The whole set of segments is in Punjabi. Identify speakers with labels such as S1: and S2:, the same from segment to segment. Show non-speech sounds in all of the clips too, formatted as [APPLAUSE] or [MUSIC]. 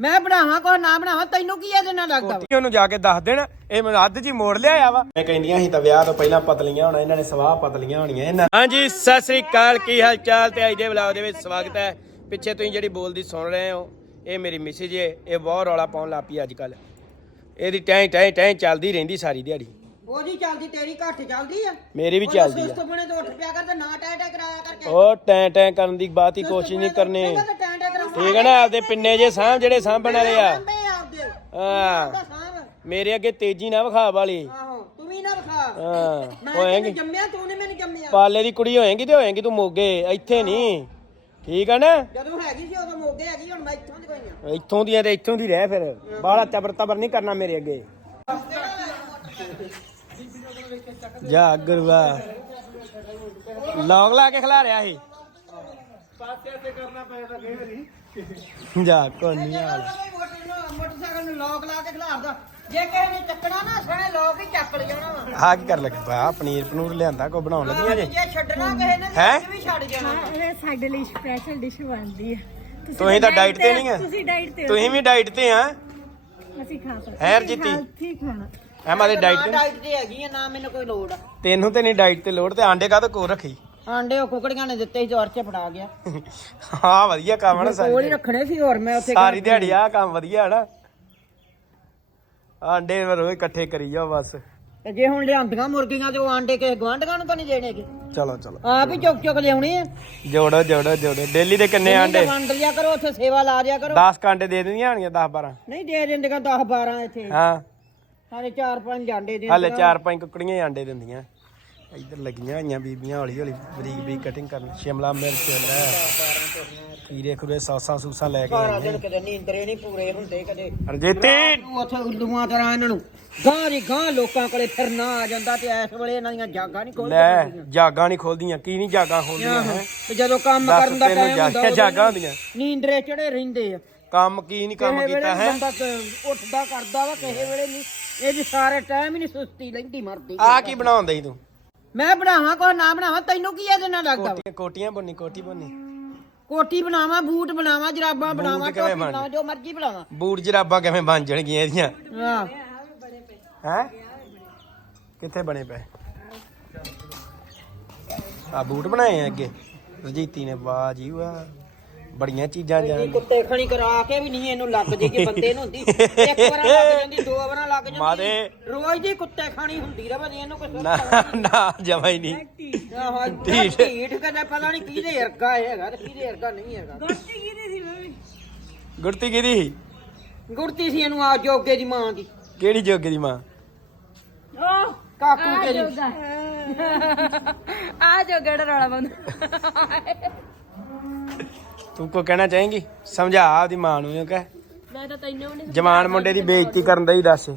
S1: ਮੈਂ ਬਣਾਵਾਂ ਕੋ ਨਾ ਬਣਾਵਾਂ ਤੈਨੂੰ ਕੀ ਇਹਦੇ ਨਾਲ ਲੱਗਦਾ ਵਾ?
S2: ਉਹਨੂੰ ਜਾ ਕੇ ਦੱਸ ਦੇਣ ਇਹ ਮੈਨੂੰ ਅੱਧ ਜੀ ਮੋੜ ਲਿਆਇਆ ਵਾ। ਮੈਂ ਕਹਿੰਦੀਆਂ ਸੀ ਤਾਂ ਵਿਆਹ ਤੋਂ ਪਹਿਲਾਂ ਪਤਲੀਆਂ ਹੋਣਾ ਇਹਨਾਂ ਨੇ ਸਵਾਹ ਪਤਲੀਆਂ ਹੋਣੀਆਂ ਇਹਨਾਂ ਹਾਂਜੀ ਸਤਿ ਸ੍ਰੀ ਅਕਾਲ ਕੀ ਹਾਲ ਚਾਲ ਤੇ ਅੱਜ ਦੇ ਵਲੌਗ ਦੇ ਵਿੱਚ ਸਵਾਗਤ ਹੈ। ਪਿੱਛੇ ਤੁਸੀਂ ਜਿਹੜੀ ਬੋਲਦੀ ਸੁਣ ਰਹੇ ਹੋ ਇਹ ਮੇਰੀ ਮੈਸੇਜ ਹੈ ਇਹ ਬਹੁਤ ਰੌਲਾ ਪਾਉਣ ਲੱਪੀ ਅੱਜ ਕੱਲ ਇਹਦੀ ਟੈਂ ਟੈਂ ਟੈਂ ਚੱਲਦੀ ਰਹਿੰਦੀ ਸਾਰੀ ਦਿਹਾੜੀ।
S1: ਉਹਦੀ ਚੱਲਦੀ ਤੇਰੀ ਘੱਟ ਚੱਲਦੀ ਆ?
S2: ਮੇਰੀ ਵੀ ਚੱਲਦੀ ਆ।
S1: ਬਣੇ ਤੇ ਉੱਠ ਪਿਆ ਕਰ ਤੇ ਨਾ ਟੈ ਟੈ ਕਰਾਇਆ ਕਰਕੇ
S2: ਉਹ ਟੈਂ ਟੈਂ ਕਰਨ ਦੀ ਬਾਤ ਹੀ ਕੋਸ਼ਿਸ਼ ਨਹੀਂ ਕਰਨੀ।
S1: ਤਾਂ
S2: ਠੀਕ ਹੈ ਨਾ ਆਪਦੇ ਪਿੰਨੇ ਜੇ ਸਾਂਭ ਜਿਹੜੇ ਸਾਂਭਣ ਵਾਲੇ ਆ।
S1: ਸਾਂਭੇ ਆਪਦੇ।
S2: ਹਾਂ।
S1: ਸਾਂਭ
S2: ਮੇਰੇ ਅੱਗੇ ਤੇਜ਼ੀ ਨਾ ਵਿਖਾ ਵਾਲੀ।
S1: ਆਹੋ ਤੂੰ ਵੀ ਨਾ ਵਿਖਾ।
S2: ਹਾਂ
S1: ਮੈਂ
S2: ਹੋਏਗੀ।
S1: ਤੈਨੂੰ ਜੰਮਿਆ ਤੂੰ ਨੇ ਮੈਨੂੰ ਜੰਮਿਆ।
S2: ਪਾਲੇ ਦੀ ਕੁੜੀ ਹੋਏਗੀ ਤੇ ਹੋਏਗੀ ਤੂੰ ਮੋਗੇ ਇੱਥੇ ਨਹੀਂ ਠੀਕ ਆ ਨਾ?
S1: ਜਦੋਂ ਹੈਗੀ ਸੀ ਉਦੋਂ ਮੋਗੇ ਹੈਗੀ ਹੁਣ ਮੈਂ ਇੱਥੋਂ ਦੀ ਕੋਈ ਆ
S2: ਇੱਥੋਂ ਦੀਆਂ ਤੇ ਇੱਥੋਂ ਦੀ ਰਹਿ ਫਿਰ। ਬਾਹਲਾ ਚਬਰ ਤਬਰ ਨਹੀਂ ਕਰਨਾ ਮੇਰੇ ਅੱਗੇ। ਜਾ ਗੁਰੂਆ। ਲੌਂਗ ਲਾ ਕੇ ਖਿਲਾ ਰਿਆ ਸੀ। ਜਾ ਕੋਨੀ ਹਾਲ
S1: ਮੋਟਰਸਾਈਕਲ ਨੂੰ ਲੋਕ ਲਾ ਕੇ ਖਿਲਾਰਦਾ ਜੇ ਕਿਸੇ ਨੇ ਚੱਕਣਾ ਨਾ ਸਣੇ ਲੋਕ ਹੀ ਚੱਕ ਲ ਜਾਣਾ ਵਾ
S2: ਆ ਕੀ ਕਰ ਲੱਗਾ? ਪਨੀਰ ਪਨੂਰ ਲਿਆਂਦਾ ਕੋ ਬਣਾਉਣ ਲੱਗੀਆਂ ਜੇ
S1: ਜੇ ਛੱਡਣਾ ਕਿਸੇ ਨੇ
S2: ਹੈਂ?
S1: ਵੀ ਵੀ ਛੱਡ ਜਾਣਾ
S3: ਇਹ ਸਾਡੇ ਲਈ ਸਪੈਸ਼ਲ ਡਿਸ਼ ਬਣਦੀ ਹੈ
S2: ਤੁਸੀਂ ਤਾਂ ਡਾਈਟ ਤੇ ਨਹੀਂ ਆ।
S3: ਤੁਸੀਂ ਡਾਈਟ ਤੇ ਹੋ।
S2: ਤੁਸੀਂ ਵੀ ਡਾਈਟ ਤੇ ਆ।
S3: ਅਸੀਂ ਖਾ ਸਕਦੇ
S2: ਹੈ। ਹਰਜੀਤੀ?
S3: ਠੀਕ ਖਾਣਾ।
S2: ਐ ਮਾਦੇ ਡਾਈਟ
S1: ਨਾ
S2: ਤੇ
S1: ਡਾਈਟ ਤੇ ਹੈਗੀ ਆ ਨਾ ਮੈਨੂੰ ਕੋਈ ਲੋੜ ਆ।
S2: ਤੈਨੂੰ ਤੇ ਨਹੀਂ ਡਾਈਟ ਤੇ ਲੋੜ ਤੇ ਆਂਡੇ ਕਾ ਕੋ ਰੱਖੀ?
S1: ਆਂਡੇ ਉਹ ਕੁਕੜੀਆਂ ਨੇ ਦਿੱਤੇ ਸੀ ਦੌਰ ਚ ਫੜਾ ਗਿਆ।
S2: ਹਾਂ ਵਧੀਆ ਕੰਮ ਹੈ ਨਾ
S1: ਕੋਲ ਹੀ
S2: ਸਾਰੀ
S1: ਰੱਖਣੇ ਸੀ ਹੋਰ ਮੈਂ ਉੱਥੇ
S2: ਸਾਰੀ ਦਿਹਾੜੀ ਆ ਕੰਮ ਵਧੀਆ ਹੈ ਨਾ। ਆਂਡੇ ਰੋਜ਼ ਇਕੱਠੇ ਕਰੀ ਜਾਓ ਬਸ।
S1: ਤੇ ਜੇ ਹੁਣ ਲਿਆਂਦੀਆਂ ਮੁਰਗੀਆਂ ਤੇ ਉਹ ਆਂਡੇ ਕਿਸੇ ਗਵਾਂਢੀਆਂ ਨੂੰ ਤਾਂ ਨਹੀਂ ਦੇਣੇਗੇ
S2: ਚਲੋ ਚਲੋ।
S1: ਆਪ ਹੀ ਚੁੱਕ ਚੁੱਕ ਲਿਆਉਣੇ ਆ।
S2: ਜੋੜੋ ਜੋੜੋ ਜੋੜੋ। ਡੇਲੀ ਦੇ ਕਿੰਨੇ ਆਂਡੇ?
S1: ਵੰਡ ਲਿਆ ਕਰੋ ਉੱਥੇ ਸੇਵਾ ਲਾ ਦਿਆ ਕਰੋ।
S2: 10 ਕਾਂਡੇ ਦੇ ਦਿੰਦੀਆਂ ਹੋਣੀਆਂ 10 12
S1: ਨਹੀਂ ਦੇ ਦਿੰਦੀਆਂ 10 12 ਇੱਥੇ।
S2: ਹਾਂ।
S1: ਸਾਰੇ 4 5 ਆਂਡੇ ਦੇ
S2: ਹਾਲੇ 4-5 ਕੁਕੜੀਆਂ ਹੀ ਆਂਡੇ ਦਿੰਦੀਆਂ। ਇੱਧਰ ਲੱਗੀਆਂ ਹੋਈਆਂ ਬੀਬੀਆਂ ਹੌਲੀ ਹੌਲੀ ਬਰੀਕ ਬਰੀਕ ਕਟਿੰਗ ਕਰਨ। ਸ਼ਿਮਲਾ ਮਿਰਚ ਲੈ ਖੀਰੇ ਖੁਰੇ ਸਾਸਾਂ ਸੂਸਾਂ ਲੈ ਕੇ
S1: ਸਾਰਾ
S2: ਆਈਆਂ
S1: ਦਿਨ ਕਦੇ ਨੀਂਦਰੇ ਨਹੀਂ ਪੂਰੇ ਹੁੰਦੇ ਕਦੇ
S2: ਰਜੀਤੀ
S1: ਉੱਥੇ ਉਲੂਆਂ ਤਰ੍ਹਾਂ ਇਹਨਾਂ ਨੂੰ ਗਾਂ ਦੀ ਗਾਂ ਲੋਕਾਂ ਕੋਲੇ ਫਿਰਨਾ ਆ ਜਾਂਦਾ ਤੇ ਇਸ ਵੇਲੇ ਇਹਨਾਂ ਦੀਆਂ ਜਾਗਾਂ ਨਹੀਂ ਖੋਲਦੀਆਂ
S2: ਲੈ ਜਾਗਾਂ ਨਹੀਂ ਖੋਲਦੀਆਂ ਕੀ ਨਹੀਂ ਜਾਗਾਂ ਖੋਲਦੀਆਂ ਹੈ?
S1: ਤੇ ਜਦੋਂ ਕੰਮ ਕਰਨ ਦਾ ਟਾਈਮ ਹੁੰਦਾ
S2: ਜਾਗਾਂ ਜਾਗਾਂ ਹੁੰਦੀਆਂ।
S1: ਨੀਂਦਰੇ ਚੜੇ ਰਹਿੰਦੇ ਆ।
S2: ਕੰਮ ਕੀ ਨਹੀਂ ਕੰਮ ਕੀਤਾ ਹੈ?
S1: ਬੰਦਾ ਉੱਠਦਾ ਕਰਦਾ ਵਾ ਕਿਸੇ ਵੇਲੇ ਨਹੀਂ। ਇਹ ਵੀ ਸਾਰੇ ਟਾਈਮ ਹੀ ਨਹੀਂ ਸੁਸਤੀ ਲੈਂਦੀ ਮਰਦੀ।
S2: ਆ ਕੀ ਬਣਾਉਂਦਾ ਈ ਤੂੰ?
S1: ਮੈਂ ਬਣਾਵਾਂ ਕੋ ਨਾ ਬਣਾਵਾਂ ਤੈਨੂੰ ਕੀ ਇਹਦੇ ਨਾਲ ਲੱਗਦਾ ਵਾ?
S2: ਕੋਟੀਆਂ ਕੋਟੀਆਂ ਬੁੰਨੀ ਕੋਟੀ ਬੁੰਨੀ
S1: ਕੋਟੀ ਬਣਾਵਾਂ ਬੂਟ ਬਣਾਵਾਂ ਜਰਾਬਾਂ ਬਣਾਵਾਂ
S2: ਕਿਵੇਂ
S1: ਟੋਪੀ ਬਣਾਵਾਂ ਜੋ ਮਰਜ਼ੀ ਬਣਾਵਾਂ।
S2: ਬੂਟ ਜਰਾਬਾਂ ਕਿਵੇਂ ਬਣ ਜਾਣਗੀਆਂ ਇਹਦੀਆਂ?
S1: ਹਾਂ।
S2: ਹੈ? ਕਿੱਥੇ ਬਣੇ ਪਏ? ਆ ਬੂਟ ਬਣਾਏ ਆ ਅੱਗੇ। ਰਜੀਤੀ ਨੇ ਵਾਹ ਜੀ ਵਾਹ। ਬੜੀਆਂ ਚੀਜ਼ਾਂ ਜਾਣ
S1: ਕੁੱਤੇ ਖਣੀ ਕਰਾ ਕੇ ਵੀ ਨਹੀਂ ਇਹਨੂੰ ਲੱਗ ਜੇ ਕਿ ਬੰਦੇ ਨੂੰ ਹੁੰਦੀ। ਇੱਕ ਵਾਰ ਲੱਗ ਜਾਂਦੀ ਦੋ ਵਾਰਾਂ ਲੱਗ ਜਾਂਦੀ।
S2: ਮਾਦੇ
S1: ਰੋਜ਼ ਦੀ ਕੁੱਤੇ ਖਾਣੀ ਹੁੰਦੀ ਰਵੇ ਨਹੀਂ ਇਹਨੂੰ ਕੁਝ
S2: ਨਾ ਨਾ ਜਮਾ ਹੀ ਨਹੀਂ।
S1: ਆਹ
S2: ਢੀਠ।
S1: ਢੀਠ। ਕਦੇ ਪਤਾ ਨਹੀਂ ਕਿਹਦੇ ਇਹ ਹੈਗਾ ਤੇ ਕਿਹਦੇ ਵਰਗਾ ਨਹੀਂ ਹੈਗਾ।
S3: ਗੋਸ਼ਟੀ ਕਿਹਦੀ ਸੀ ਮੰਮੀ?
S2: ਗੁਰਤੀ ਕਿਹਦੀ ਸੀ?
S1: ਗੁਰਤੀ ਸੀ ਇਹਨੂੰ ਆ ਜੋਗੇ ਦੀ ਮਾਂ ਦੀ।
S2: ਕਿਹੜੀ ਜੋਗੇ ਦੀ ਮਾਂ?
S3: ਉਹ
S1: ਕਾਕੂ ਤੇਰੀ।
S3: ਜੋਗਾ। ਆ ਜੋ ਗੜ ਰੌਲਾ ਬੰਦ
S2: ਤੂੰ ਕੋ ਕਹਿਣਾ ਚਾਹੇਂਗੀ? ਸਮਝਾ ਆਪਦੀ ਮਾਂ ਨੂੰ ਇਹ ਕਹਿ।
S3: ਮੈਂ ਤਾਂ ਤੈਨੂੰ ਨਹੀਂ
S2: ਜਵਾਨ ਮੁੰਡੇ ਦੀ ਬੇਇੱਜ਼ਤੀ ਕਰਨ ਦਾ ਹੀ ਦੱਸ।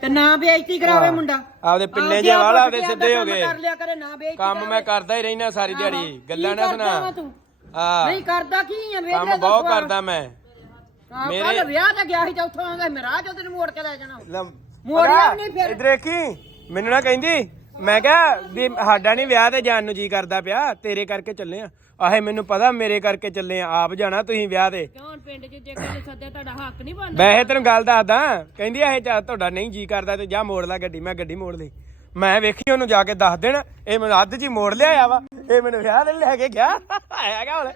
S1: ਤੇ ਨਾ ਬੇਇੱਜ਼ਤੀ ਕਰਾਵੇ ਮੁੰਡਾ।
S2: ਆਪਦੇ ਪਿੰਨੇ ਜੇ ਵਾਲਾ ਆਪਦੇ
S1: ਕੇ
S2: ਸਿੱਧੇ ਹੋ ਗਏ।
S1: ਕੰਮ ਕਰ ਲਿਆ ਕਰੇ ਨਾ ਬੇਇੱਜ਼ਤੀ
S2: ਕੰਮ ਮੈਂ ਕਰਦਾ ਹੀ ਰਹਿਣਾ ਸਾਰੀ ਦਿਹਾੜੀ ਗੱਲਾਂ ਨਾ
S1: ਕੀ
S2: ਸੁਣਾ? ਆ
S1: ਨਹੀਂ ਕਰਦਾ ਕੀ ਆ ਵੇਖ
S2: ਕੰਮ ਬਹੁਤ ਕਰਦਾ ਮੈਂ।
S1: ਮੇਰੇ
S2: ਮੇਰੇ-
S1: ਵਿਆਹ ਤੇ ਗਿਆ ਸੀ ਤੇ ਉੱਥੋਂ ਆਂਦਾ ਮੇਰਾ ਜੋ ਤੈਨੂੰ ਮੋੜ ਕੇ ਲੈ ਜਾਣਾ। ਮੋੜਿਆ ਨਹੀਂ ਫਿਰ।
S2: ਇਧਰ ਦੇਖੀ ਮੈਨੂੰ ਨਾ ਕਹਿੰਦੀ ਮੈਂ ਕਿਹਾ ਵੀ ਸਾਡਾ ਨਹੀਂ ਵਿਆਹ ਤੇ ਜਾਣ ਨੂੰ ਜੀ ਕਰਦਾ ਪਿਆ ਤੇਰੇ ਕਰਕੇ ਚੱਲੇ ਆ। ਆਹੇ ਮੈਨੂੰ ਪਤਾ ਮੇਰੇ ਕਰਕੇ ਚੱਲੇ ਆ ਆਪ ਜਾਣਾ ਤੁਸੀਂ ਵਿਆਹ ਤੇ।
S3: ਕਿਉਂ ਪਿੰਡ 'ਚ ਜੇ ਕੋਈ ਸੱਦੇ ਤੁਹਾਡਾ ਹੱਕ ਨਹੀਂ ਬਣਦਾ।
S2: ਵੈਸੇ ਤੈਨੂੰ ਗੱਲ ਦੱਸਦਾ ਕਹਿੰਦੀ ਇਹ ਚਾ ਤੁਹਾਡਾ ਨਹੀਂ ਜੀ ਕਰਦਾ ਤੇ ਜਾ ਮੋੜ ਲੈ ਗੱਡੀ ਮੈਂ ਗੱਡੀ ਮੋੜ ਲਈ। ਮੈਂ ਵੇਖੀ ਉਹਨੂੰ ਜਾ ਕੇ ਦੱਸ ਦੇਣ ਇਹ ਮੈਨੂੰ ਅੱਧ ਜੀ ਮੋੜ ਲਿਆਇਆ ਵਾ ਇਹ ਮੈਨੂੰ ਵਿਆਹ ਲੈ ਲੈ ਕੇ ਗਿਆ। ਹੈਗਾ ਹੁਣ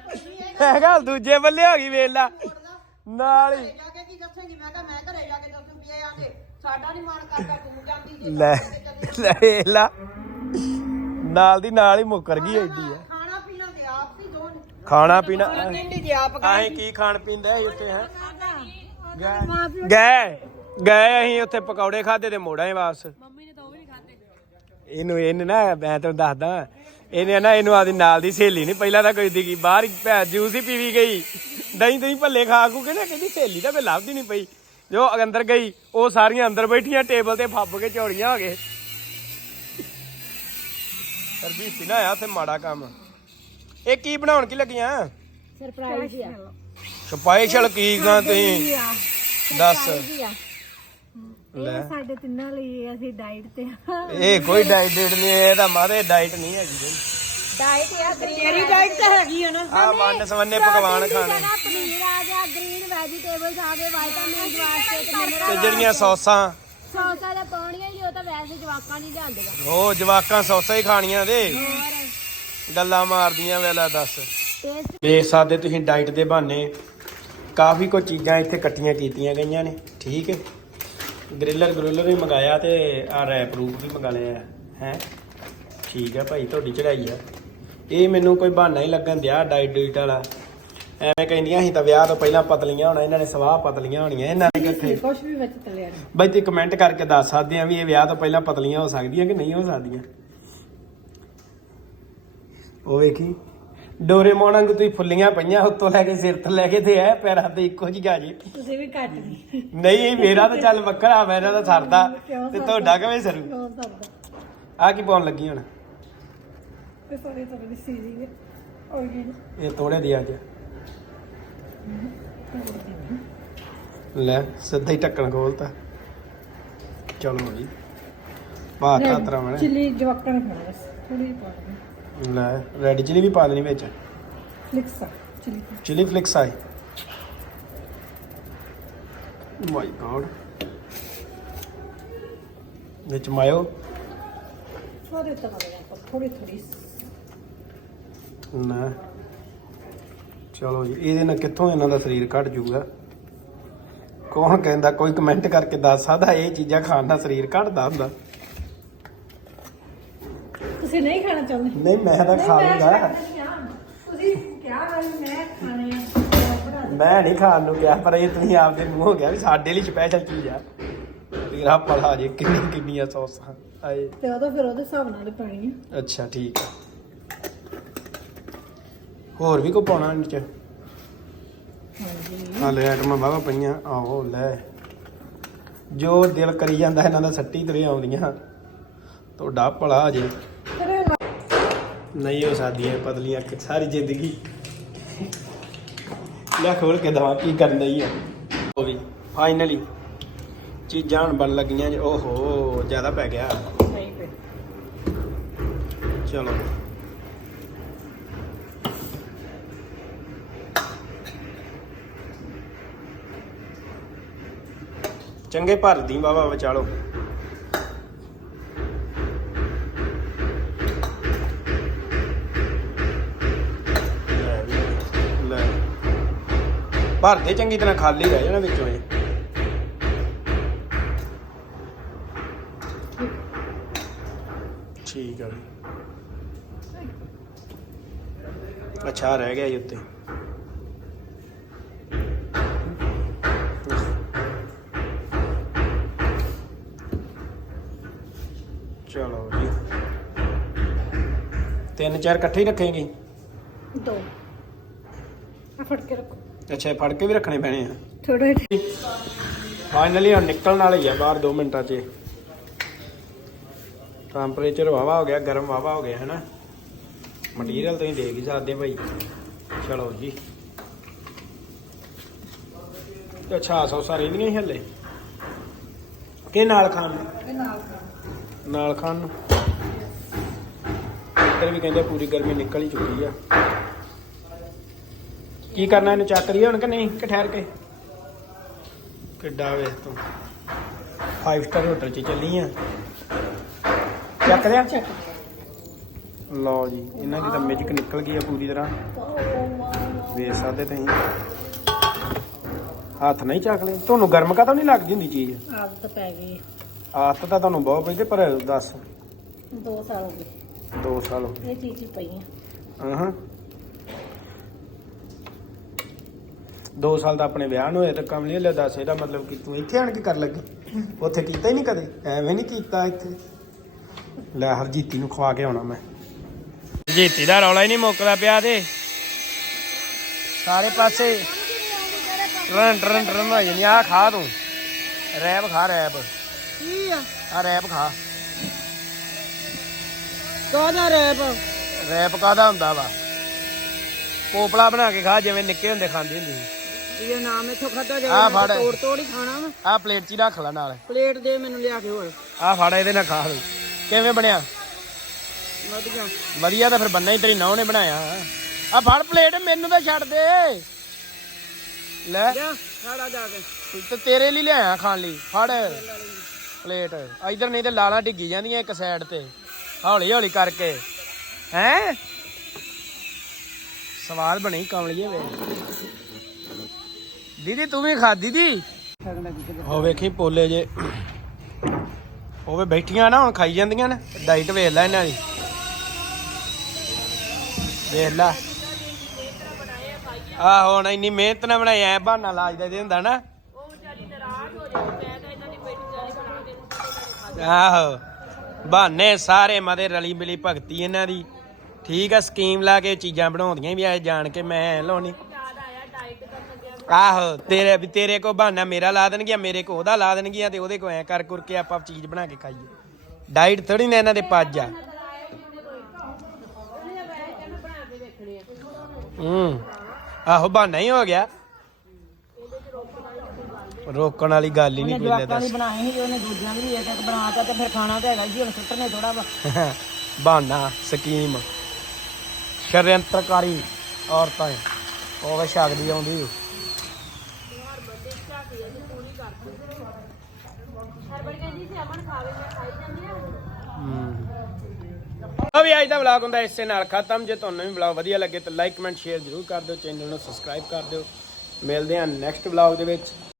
S2: ਹੈਗਾ ਦੂਜੇ ਬੱਲੇ ਹੋ ਗਈ ਵੇਖ ਲਾ। ਨਾਲ ਹੀ।
S1: ਜਾ ਕੇ ਕੀ ਦੱਸੇਂਗੀ? ਮੈਂ ਕਿਹਾ ਮੈਂ ਘਰੇ ਜਾ ਕੇ ਸਾਡਾ ਨਹੀਂ ਮਨ ਕਰਦਾ ਤੂੰ ਜਾਂਦੀ ਜੇ
S2: ਲੈ ਲੈ ਲਾ। ਨਾਲ ਦੀ ਨਾਲ ਹੀ ਮੁੱਕਰ ਗਈ ਐਡੀ ਆ।
S1: ਖਾਣਾ ਪੀਣਾ ਤੇ ਆਪ ਸੀ ਦੋਨ।
S2: ਖਾਣਾ ਪੀਣਾ
S1: ਕਹਿੰਦੀ ਜੇ ਆਪ
S2: ਅਸੀਂ ਕੀ ਖਾਣ ਪੀਂਦੇ ਸੀ ਉੱਥੇ ਹੈ? ਗਏ। ਗਏ ਅਸੀਂ ਉੱਥੇ ਪਕੌੜੇ ਖਾਦੇ ਤੇ ਮੋੜਾਂ ਵਾਪਸ।
S3: ਮੰਮੀ ਨੇ ਤਾਂ ਉਹ ਵੀ ਨਹੀਂ ਖਾਦੇ
S2: ਇਹਨੂੰ ਇਹਨੇ ਨਾ ਮੈਂ ਤੈਨੂੰ ਦੱਸਦਾ ਇਹਨੇ ਨਾ ਇਹਨੂੰ ਆਦੀ ਨਾਲ ਦੀ ਸਹੇਲੀ ਨਹੀਂ ਪਹਿਲਾਂ ਤਾਂ ਕੋਈ ਦਿਖੀ ਬਾਹਰ ਹੀ ਭੈ ਜੂਸ ਹੀ ਪੀਵੀ ਗਈ। ਦਹੀਂ ਦਹੀਂ ਭੱਲੇ ਖਾ ਖੂ ਕੇ ਨਾ ਕਹਿੰਦੀ ਸਹੇਲੀ ਤਾਂ ਕੋਈ ਲੱਭਦੀ ਨਹੀਂ ਪਈ। ਜੋ ਅੰਦਰ ਗਈ ਉਹ ਸਾਰੀਆਂ ਅੰਦਰ ਬੈਠੀਆਂ ਟੇਬਲ ਤੇ ਫੱਬ ਕੇ ਝੋੜੀਆਂ ਹੋ ਗਏ। ਸਰਬੀ ਸੀ ਨਾ ਆ ਤੇ ਮਾੜਾ ਕੰਮ। ਇਹ ਕੀ ਬਣਾਉਣ ਕੀ ਲੱਗੀਆਂ?
S3: ਸਰਪ੍ਰਾਈਜ਼ ਆ।
S2: ਸਪੈਸ਼ਲ ਕੀ ਗਾ ਤੁਸੀਂ? ਦੱਸ। ਲੈ।
S3: ਸਾਡੇ ਤਿੰਨਾਂ ਲਈ ਅਸੀਂ ਡਾਈਟ ਤੇ
S2: ਇਹ ਕੋਈ ਡਾਈਟ ਡੇਟ ਨਹੀਂ ਇਹ ਤਾਂ ਮਾਰੇ ਡਾਈਟ ਨਹੀਂ ਹੈਗੀ।
S3: ਡਾਈਟ ਆ
S1: ਤੇਰੀ ਡਾਈਟ ਤਾਂ ਹੈਗੀ ਆ ਨਾ।
S2: ਆ ਵੰਨ ਸਵੰਨੇ ਪਕਵਾਨ ਖਾਣੇ।
S3: ਪਨੀਰ ਆ ਗਿਆ ਗ੍ਰੀਨ ਵੈਜੀਟੇਬਲਸ ਆ ਗਏ ਵਿਟਾਮਿਨਸ ਵਾਸਤੇ ਤੇ
S2: ਜਿਹੜੀਆਂ ਸੌਸਾਂ।
S3: ਸੌਸਾ ਦਾ ਪਾਉਣੀਆਂ ਹੀ ਉਹ ਤਾਂ ਵੈਸੇ ਜਵਾਕਾਂ ਨਹੀਂ ਲਿਆਂਦੀਆਂ
S2: ਉਹ ਜਵਾਕਾਂ ਸੌਸਾਂ ਹੀ ਖਾਣੀਆਂ ਦੇ।
S3: ਹੋਰ?
S2: ਗੱਲਾਂ ਮਾਰਦੀਆਂ ਵੇਲਾ ਦੱਸ।
S3: ਟੇਸਟ
S2: ਵੇਖ ਸਕਦੇ ਤੁਸੀਂ ਡਾਈਟ ਦੇ ਬਹਾਨੇ। ਕਾਫੀ ਕੁਝ ਚੀਜ਼ਾਂ ਇੱਥੇ ਇਕੱਠੀਆਂ ਕੀਤੀਆਂ ਗਈਆਂ ਨੇ ਠੀਕ ਹੈ? ਗ੍ਰਿਲਰ ਗ੍ਰਿਲਰ ਵੀ ਮੰਗਾਇਆ ਤੇ ਆ ਰੈਪ ਰੂਪ ਵੀ ਮੰਗਾ ਲਿਆ ਹੈ। ਠੀਕ ਹੈ ਭਾਈ ਤੁਹਾਡੀ ਚੜਾਈ ਆ। ਇਹ ਮੈਨੂੰ ਕੋਈ ਬਹਾਨਾ ਹੀ ਲੱਗਣ ਦਿਆ ਡਾਈਟ ਡੂਈਟ ਵਾਲਾ। ਐਵੇਂ ਕਹਿੰਦੀਆਂ ਸੀ ਤਾਂ ਵਿਆਹ ਤੋਂ ਪਹਿਲਾਂ ਪਤਲੀਆਂ ਹੋਣਾ ਇਹਨਾਂ ਨੇ ਸਵਾਹ ਪਤਲੀਆਂ ਹੋਣੀਆਂ ਇਹਨਾਂ ਨੇ ਕਿੱਥੇ?
S1: ਕੁਛ ਵੀ ਵਿੱਚ ਤਲਿਆ ਨਹੀਂ
S2: ਬਾਈ ਤੁਸੀਂ ਕਮੈਂਟ ਕਰਕੇ ਦੱਸ ਸਕਦੇ ਆ ਵੀ ਇਹ ਵਿਆਹ ਤੋਂ ਪਹਿਲਾਂ ਪਤਲੀਆਂ ਹੋ ਸਕਦੀਆਂ ਕਿ ਨਹੀਂ ਹੋ ਸਕਦੀਆਂ? ਉਹ ਵੇਖੀ ਡੋਰੇਮੋਨ ਵਾਂਗੂ ਤੁਸੀਂ ਫੁੱਲੀਆਂ ਪਈਆਂ ਉੱਤੋਂ ਲੈ ਕੇ ਸਿਰ ਤੋਂ ਲੈ ਕੇ ਤੇ ਐ ਪੈਰਾਂ ਤੇ ਇੱਕੋ ਜਿਹਾ ਜੀ
S1: ਤੁਸੀਂ ਵੀ ਘੱਟ ਨਹੀਂ
S2: ਨਹੀਂ ਮੇਰਾ ਤਾਂ ਚੱਲ ਵੱਖਰਾ ਮੇਰਾ ਤਾਂ ਸਰਦਾ ਤੇ ਤੁਹਾਡਾ ਕਿਵੇਂ ਸਰੂ
S1: ਸਕਦਾ
S2: ਆ ਕੀ ਪਾਉਣ ਲੱਗੀ ਹੁਣ? ਇਹ ਤੋੜੇ ਦੀ ਅੱਜ। ਲੈ ਸਿੱਧਾ ਹੀ ਢੱਕਣ ਖੋਲਤਾ ਚਲੋ ਜੀ। ਬਾਤਾ ਤਰਾ ਮੈਂ
S1: ਚਿੱਲੀ ਜਵਾਕਾਂ ਨੇ ਖਾਣਾ ਬਸ ਥੋੜੀ ਪਾ ਦੇ
S2: ਲੈ ਰੈਡ ਚਿਲੀ ਵੀ ਪਾ ਦੇਣੀ ਵਿੱਚ।
S1: ਫਲਿਕਸ ਚਿੱਲੀ
S2: ਚਿਲੀ ਫਲਿਕਸ ਆਏ ਮਾਈ ਗॉड ਵਿੱਚ ਮਾਇਓ।
S1: ਸਾਰੇ ਤਰ੍ਹਾਂ ਦੇ ਆਪਾਂ ਥੋੜੀ ਥੋੜੀ
S2: ਨਾ ਚਲੋ ਜੀ ਇਹਦੇ ਨਾਲ ਕਿੱਥੋਂ ਇਹਨਾਂ ਦਾ ਸਰੀਰ ਘਟ ਜਾਊਗਾ ਕੌਣ ਕਹਿੰਦਾ ਕੋਈ ਕਮੈਂਟ ਕਰਕੇ ਦੱਸ ਸਕਦਾ ਇਹ ਚੀਜ਼ਾਂ ਖਾਣ ਨਾਲ ਸਰੀਰ ਘਟਦਾ ਹੁੰਦਾ।
S1: ਤੁਸੀਂ ਨਹੀਂ ਖਾਣਾ ਚਾਹੁੰਦੇ?
S2: ਨਹੀਂ ਮੈਂ ਤਾਂ ਖਾ ਲੂੰਗਾ।
S1: ਤੁਸੀਂ ਕਿਹਾ ਮੈਂ ਖਾਣੇ ਆ ਬਣਾ ਦੇ
S2: ਮੈਂ ਨਹੀਂ ਖਾਣ ਨੂੰ ਕਿਹਾ ਪਰ ਇਹ ਤੁਸੀਂ ਆਪਦੇ ਮੂੰਹ ਹੋ ਗਿਆ ਵੀ ਸਾਡੇ ਲਈ ਸਪੈਸ਼ਲ ਚੀਜ਼ ਆ। ਵੀਰਾ ਪੜਾ ਜੇ ਕਿੰਨੀ ਕਿੰਨੀਆਂ ਸੌਸਾਂ ਆਏ
S1: ਤੇ ਉਹਦਾ ਫਿਰ ਉਹਦੇ ਹਿਸਾਬ ਨਾਲ ਪਾਣੀ
S2: ਅੱਛਾ ਠੀਕ ਆ। ਹੋਰ ਵੀ ਕੋ ਪਾਉਣਾ ਵਿੱਚ
S1: ਹਾਂਜੀ।
S2: ਹਾਲੇ ਆਈਟਮਾਂ ਬਾਵਾ ਪਈਆਂ ਆਹੋ ਲੈ। ਜੋ ਦਿਲ ਕਰੀ ਜਾਂਦਾ ਇਹਨਾਂ ਦਾ ਸੱਟੀ ਤੁਰੇ ਆਉਂਦੀਆਂ। ਤੁਹਾਡਾ ਭਲਾ ਜੇ ਨਹੀਂ ਹੋ ਸਕਦੀਆਂ ਪਤਲੀਆਂ ਕਿ ਸਾਰੀ ਜ਼ਿੰਦਗੀ। ਲੈ ਖੋਲ ਕੇ ਦਵਾ ਕੀ ਕਰਨਾ ਹੀ ਆ। ਉਹ ਵੀ ਫਾਈਨਲੀ ਚੀਜ਼ਾਂ ਹੁਣ ਬਣ ਲੱਗੀਆਂ ਜੀ। ਓਹੋ ਜ਼ਿਆਦਾ ਪੈ ਗਿਆ। ਚਲੋ। ਚੰਗੇ ਭਰਦੀ ਬਾਬਾ ਵਿਚਾਲੋ। ਲੈ ਭਰਦੇ ਚੰਗੀ ਤਰ੍ਹਾਂ ਖਾਲੀ ਰਹਿ ਜਾਣਾ ਵਿੱਚੋਂ ਇਹ। ਠੀਕ ਆ ਜੀ। ਅੱਛਾ ਰਹਿ ਗਿਆ ਜੀ ਉੱਤੇ। ਤਿੰਨ ਚਾਰ ਇਕੱਠੇ ਹੀ ਰੱਖੇਂਗੇ?
S1: ਦੋ। ਆ ਫੜ ਕੇ ਰੱਖੋ।
S2: ਅੱਛਾ ਇਹ ਫੜ ਕੇ ਵੀ ਰੱਖਣੇ ਪੈਣੇ ਆ।
S1: ਥੋੜੇ
S2: ਫਾਈਨਲੀ ਹੁਣ ਨਿਕਲਣ ਵਾਲੇ ਆ ਬਾਹਰ 2 ਮਿੰਟਾਂ 'ਚ ਟੈਂਪਰੇਚਰ ਵਾਵਾ ਹੋ ਗਿਆ ਗਰਮ ਵਾਵਾ ਹੋ ਗਿਆ ਹੈ ਨਾ ਮਟੀਰੀਅਲ ਤੁਸੀਂ ਦੇਖ ਹੀ ਸਕਦੇ ਭਾਈ। ਚਲੋ ਜੀ। ਅੱਛਾ ਸੌ ਸਾਰੇ ਇਹਦੀਆਂ ਹੀ ਹੱਲੇ? ਕਿ ਨਾਲ ਖਾਣ ਨੂੰ?
S1: ਨਾਲ
S2: ਖਾਣ ਨੂੰ? ਇੱਧਰ ਵੀ ਕਹਿੰਦੇ ਪੂਰੀ ਗਰਮੀ ਨਿਕਲ ਹੀ ਚੁੱਕੀ ਆ। ਕੀ ਕਰਨਾ ਇਹਨੂੰ ਚੱਕ ਰਹੀ ਹੁਣ ਕਿ ਨਹੀਂ ਕਿ ਠਹਿਰ ਕੇ? ਕਿੱਡਾ ਵੇਖ ਤੂੰ। 5 ਸਟਾਰ ਹੋਟਲ 'ਚ ਚੱਲੀ ਆ। ਚੱਕ ਲਿਆ?
S1: ਚੱਕ
S2: ਲਓ ਜੀ ਇਹਨਾਂ ਦੀ ਤਾਂ ਮੈਜਿਕ ਨਿਕਲ ਗਈ ਆ ਪੂਰੀ ਤਰ੍ਹਾਂ। ਵੇਖ ਸਕਦੇ ਤੁਸੀਂ। ਹੱਥ ਨਹੀਂ ਚੱਕ ਲਏ। ਤੁਹਾਨੂੰ ਗਰਮ ਕਾਹਤੋਂ ਨਹੀਂ ਲੱਗਦੀ ਹੁੰਦੀ ਚੀਜ਼?
S1: ਆਦਤ ਪੈ ਗਈ।
S2: ਆਦਤ ਤਾਂ ਤੁਹਾਨੂੰ ਬਹੁਤ ਪਈ ਤੇ ਪਰ ਦੱਸ।
S1: 2 ਸਾਲ ਹੋ ਗਏ।
S2: 2 ਸਾਲ ਹੋ
S1: ਇਹ ਚੀਜ਼ ਹੀ ਪਈ ਆ।
S2: ਗਏ ਹਾਂ। 2 ਸਾਲ ਦਾ ਆਪਣੇ ਵਿਆਹ ਨੂੰ ਹੋਏ ਤਾਂ ਕੰਮ ਨਹੀਂ ਲਿਆ ਦੱਸ ਇਹਦਾ ਮਤਲਬ ਕਿ ਤੂੰ ਇੱਥੇ ਆਣ ਕੇ ਕਰ ਲੱਗੀ? ਉੱਥੇ ਕੀਤਾ ਹੀ ਨਹੀਂ ਕਦੇ? ਐਵੇਂ ਨਹੀਂ ਕੀਤਾ ਇੱਥੇ? ਲੈ ਹਰਜੀਤੀ ਨੂੰ ਖਵਾ ਕੇ ਆਉਣਾ ਮੈਂ। ਹਰਜੀਤੀ ਦਾ ਰੌਲਾ ਹੀ ਨਹੀਂ ਮੁੱਕਦਾ ਪਿਆ ਤੇ। ਸਾਰੇ ਪਾਸੇ ਟਰਨ ਟਰਨ ਟਰਨ ਹੋ ਜਾਂਦੀ ਆ। ਖਾ ਤੂੰ। ਰੈਪ ਖਾ ਰੈਪ
S1: ਕੀ ਆ?
S2: ਆ ਰੈਪ ਖਾ।
S1: ਕਾਹਦਾ ਰੈਪ?
S2: ਰੈਪ ਕਾਦਾ ਹੁੰਦਾ ਵਾ? ਪੋਪਲਾ ਬਣਾ ਕੇ ਖਾ ਜਿਵੇਂ ਨਿੱਕੇ ਹੁੰਦੇ ਖਾਂਦੇ ਹੁੰਦੇ ਸੀ।
S1: ਇਹ ਨਾਮ ਇੱਥੋਂ ਖਾਦਾ
S2: ਆਹ
S1: ਜਾਏ
S2: ਫੜ।
S1: ਤੋੜ ਤੋੜ ਹੀ ਖਾਣਾ ਵਾ।
S2: ਆਹ ਪਲੇਟ 'ਚ ਹੀ ਰੱਖ ਲੈ ਨਾਲ।
S1: ਪਲੇਟ ਦੇ ਮੈਨੂੰ ਲਿਆ ਕੇ ਹੋਰ।
S2: ਆਹ ਫੜ ਇਹਦੇ ਨਾਲ ਖਾ ਲਓ ਕਿਵੇਂ ਬਣਿਆ?
S1: ਵਧੀਆ।
S2: ਵਧੀਆ ਤਾਂ ਫਿਰ ਬੰਨਾ ਹੀ ਤੇਰੀ ਨੌ ਨੇ ਬਣਾਇਆ। ਆ ਫੜ ਪਲੇਟ ਮੈਨੂੰ ਤਾਂ ਛੱਡ ਦੇ। ਲੈ।
S1: ਜਾ ਖਾੜਾ ਜਾ ਕੇ।
S2: ਤੇ ਤੇਰੇ ਲਈ ਲਿਆਇਆ ਖਾਣ ਲਈ। ਫੜ। ਪਲੇਟ। ਇਧਰ ਨਹੀਂ ਤੇ ਲਾਲਾਂ ਡਿੱਗੀ ਜਾਂਦੀਆਂ ਇੱਕ ਸਾਈਡ ਤੇ। ਹੌਲੀ ਹੌਲੀ ਕਰਕੇ। ਹੈ? ਸਵਾਲ ਬਣੀ ਕਮਲੀਏ ਵੇ। ਦੀਦੀ ਤੂੰ ਵੀ ਖਾਦੀ ਦੀ ਹੋ ਵੇਖੀ ਪੋਲੇ ਜੇ। ਹੋਵੇ ਬੈਠੀਆਂ ਨਾ ਹੁਣ ਖਾਈ ਜਾਂਦੀਆਂ ਨੇ। ਡਾਈਟ ਵੇਖ ਲੈ ਇਹਨਾਂ ਦੀ। ਵੇਖ ਲੈ। ਆਹੋ ਹੁਣ ਇੰਨੀ ਮਿਹਨਤ ਨਾਲ ਬਣਾਇਆ ਐ ਬਹਾਨਾ ਲਾਜਦਾ ਦੇ ਹੁੰਦਾ ਨਾ। ਆਹੋ। ਬਹਾਨੇ ਸਾਰੇ ਮਦੇ ਰਲੀ ਮਿਲੀ ਭਗਤੀ ਇਹਨਾਂ ਦੀ। ਠੀਕ ਆ, ਸਕੀਮ ਲਾ ਕੇ ਚੀਜ਼ਾਂ ਬਣਾਉਂਦੀਆਂ ਵੀ ਐ ਜਾਣ ਕੇ ਮੈਂ ਲਾਉਣੀ। ਆਹੋ, ਤੇਰੇ, ਵੀ ਤੇਰੇ ਕੋ ਬਹਾਨਾ ਮੇਰਾ ਲਾ ਦੇਣਗੀਆਂ, ਮੇਰੇ ਕੋ ਉਹਦਾ ਲਾ ਦੇਣਗੀਆਂ ਤੇ ਉਹਦੇ ਕੋ ਐ ਕਰ ਕੁਰ ਕੇ ਆਪਾਂ ਚੀਜ਼ ਬਣਾ ਕੇ ਖਾਈਏ। ਡਾਈਟ ਥੋੜੀ ਨਾ ਇਹਨਾਂ ਦੇ ਪੱਜ ਆ। ਹੂੰ, ਆਹੋ ਬਹਾਨਾ ਹੀ ਹੋ ਗਿਆ। ਰੋਕਣ ਵਾਲੀ ਗੱਲ ਹੀ ਨਹੀਂ ਕੋਈ ਲੈ
S1: ਜਵਾਕਾਂ ਦੀ ਬਣਾਈ ਉਹਨੇ ਦੂਜਿਆਂ ਦੀ ਵੀ ਇੱਕ ਇੱਕ ਬਣਾਤਾ ਤੇ ਫਿਰ ਖਾਣਾ ਤਾਂ ਹੈਗਾ ਜੀ ਹੁਣ ਸੁੱਟਣੇ ਥੋੜਾ [LAUGHS]
S2: ਬਹਾਨਾ ਸਕੀਮ। ਸ਼ਰਯੰਤਰਕਾਰੀ ਔਰਤਾਂ ਉਹ ਵੇ ਛਕਦੀ ਆਉਂਦੀ।
S3: ਆ
S2: ਆ ਵੀ ਅੱਜ ਦਾ ਵਲੌਗ ਹੁੰਦਾ ਇਸੇ ਨਾਲ ਖਤਮ। ਜੇ ਤੁਹਾਨੂੰ ਵੀ ਵਲੌਗ ਵਧੀਆ ਲੱਗੇ ਤਾਂ ਲਾਈਕ ਕਮੈਂਟ ਸ਼ੇਅਰ ਜ਼ਰੂਰ ਕਰ ਦਿਓ। ਚੈਨਲ ਨੂੰ ਸਬਸਕ੍ਰਾਈਬ ਕਰ ਦਿਓ। ਮਿਲਦੇ ਹਾਂ ਨੈਕਸਟ ਵਲੌਗ ਦੇ ਵਿੱਚ।